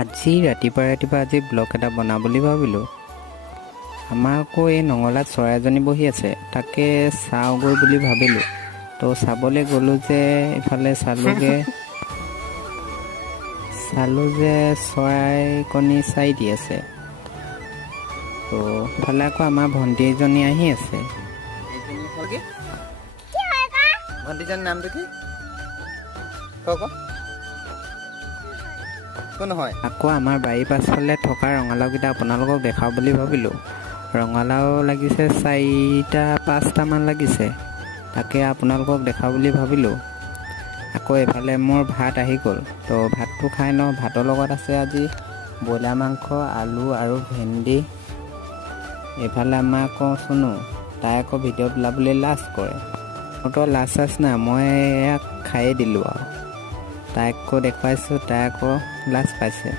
আজি ৰাতিপুৱা আজি ব্লগ এটা বনাওঁ বুলি ভাবিলোঁ। আমাৰ আকৌ এই নঙলাত চৰাই এজনী বহি আছে, তাকে চাওঁগৈ বুলি ভাবিলোঁ। তো চাবলৈ গ'লোঁ যে ইফালে চালোঁ যে চৰাইকণী চাৰি দি আছে। তো ইফালে আকৌ আমাৰ ভণ্টি এজনী আহি আছে। ভণ্টিজনীৰ নামটো কি? নহয় আকৌ আমাৰ বাৰীৰ পাছফালে থকা ৰঙালাওকেইটা আপোনালোকক দেখাওঁ বুলি ভাবিলোঁ। ৰঙালাও লাগিছে 4-5টামান লাগিছে, তাকে আপোনালোকক দেখাওঁ বুলি ভাবিলোঁ। আকৌ এফালে মোৰ ভাত আহি গ'ল, তো ভাতটো খাই লওঁ। ভাতৰ লগত আছে আজি ব্ৰইলাৰ মাংস, আলু আৰু ভেন্দি। এইফালে আমাৰ আকৌ চুনু, তাই আকৌ ভিডিঅ'ত ওলাবলৈ লাজ কৰে। মোৰতো লাজ চাজ নাই, মই ইয়াক খায়েই দিলোঁ আৰু। তাইক আকৌ দেখুৱাইছোঁ, তাই আকৌ লাজ পাইছে।